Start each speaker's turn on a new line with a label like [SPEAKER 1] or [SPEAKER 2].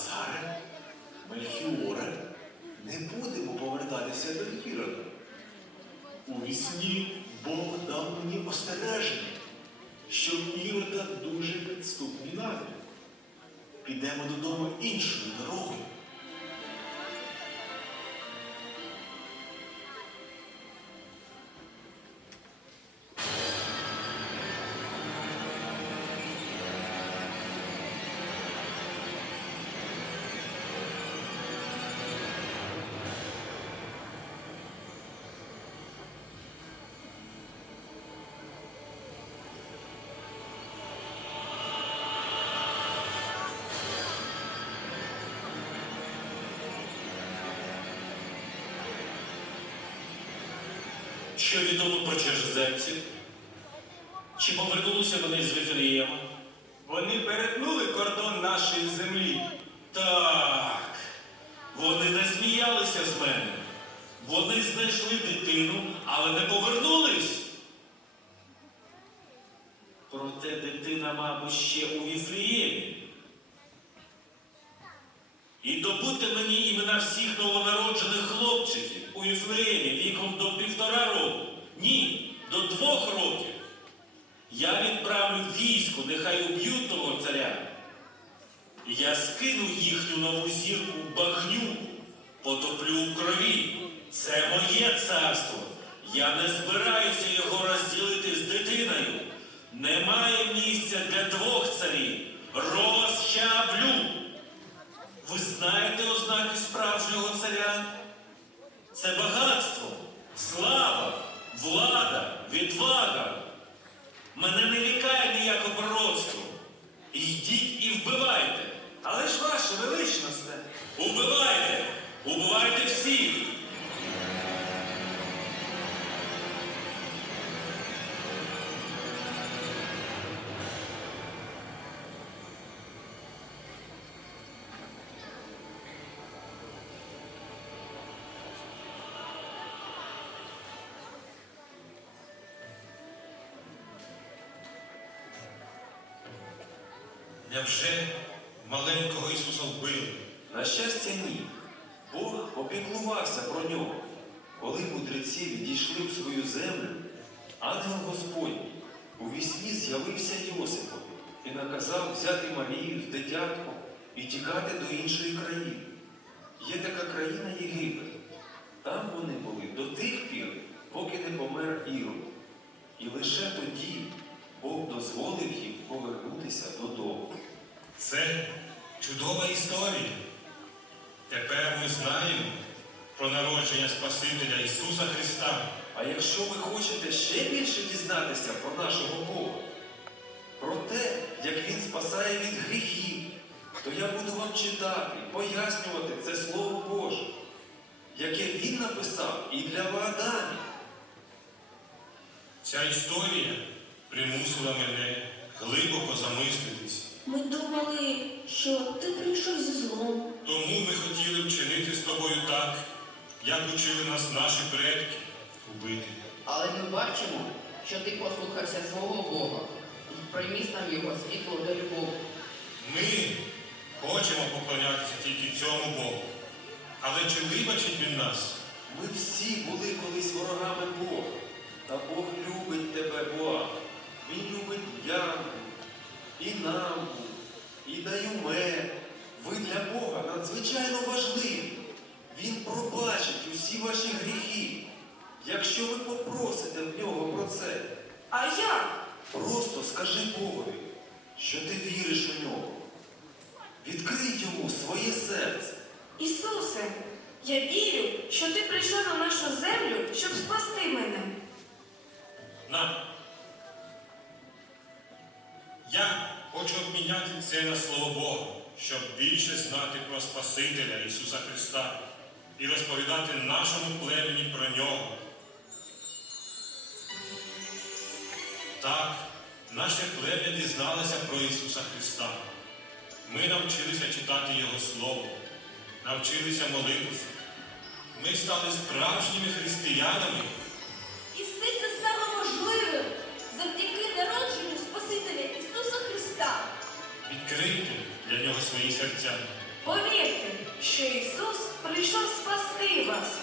[SPEAKER 1] Лазаре, Мельхіоре, не будемо повертатися до Ірода. У вісні Бог дав мені остереження, що Ірода дуже підступні наміри. Підемо додому іншою дорогою.
[SPEAKER 2] Що відомо про чужеземців? Чи повернулися вони з Вифлеєма?
[SPEAKER 3] Вони перетнули кордон нашої землі.
[SPEAKER 2] Так. Вони не сміялися з мене. Вони знайшли дитину, але не повернулись. Проте дитина, мабуть, ще у Віфлеємі. І добудьте мені імена всіх новонароджених у Віфлеємі віком до півтора року. Ні, до двох років. Я відправлю військо, нехай уб'ють того царя. Я скину їхню нову зірку багню, потоплю у крові. Це моє царство. Я не збираюся його
[SPEAKER 4] Невже маленького Ісуса вбили?
[SPEAKER 1] На щастя, ні. Бог опіклувався про нього. Коли мудреці відійшли в свою землю, ангел Господній у вісні з'явився Йосипові і наказав взяти Марію з дитятком і тікати до іншої країни. Є така країна Єгипет. Там вони були до тих пір, поки не помер Ірод. І лише тоді Бог дозволив їм повернутися додому.
[SPEAKER 4] Це чудова історія. Тепер ми знаємо про народження Спасителя Ісуса Христа.
[SPEAKER 1] А якщо ви хочете ще більше дізнатися про нашого Бога, про те, як Він спасає від гріхів, то я буду вам читати, пояснювати це Слово Боже, яке Він написав і для Ваадамі.
[SPEAKER 4] Ця історія примусила мене глибоко замислитись.
[SPEAKER 5] Ми думали, що ти прийшов зі злом.
[SPEAKER 4] Тому ми хотіли вчинити з тобою так, як учили нас наші предки убити.
[SPEAKER 6] Але ми бачимо, що ти послухався свого Бога і приніс нам його світло до любові.
[SPEAKER 4] Ми хочемо поклонятися тільки цьому Богу. Але чи вибачить він нас?
[SPEAKER 1] Ми всі були колись ворогами Бога. Та Бог любить тебе, Бог. Він любить Янку, і Намбу, і Даюме. Ви для Бога надзвичайно важливі. Він пробачить усі ваші гріхи, якщо ви попросите в нього про це.
[SPEAKER 5] А як?
[SPEAKER 1] Просто скажи Богові, що ти віриш у нього. Відкрий йому своє серце.
[SPEAKER 5] Ісусе, я вірю, що ти прийшов на нашу
[SPEAKER 4] хочу це на слово Бога, щоб більше знати про Спасителя Ісуса Христа і розповідати нашому племені про нього. Так, наше плем'я дізналося про Ісуса Христа. Ми навчилися читати Його Слово, навчилися молитися. Ми стали справжніми християнами. Відкрийте для нього свої серця.
[SPEAKER 5] Повірте, що Ісус прийшов спасти вас.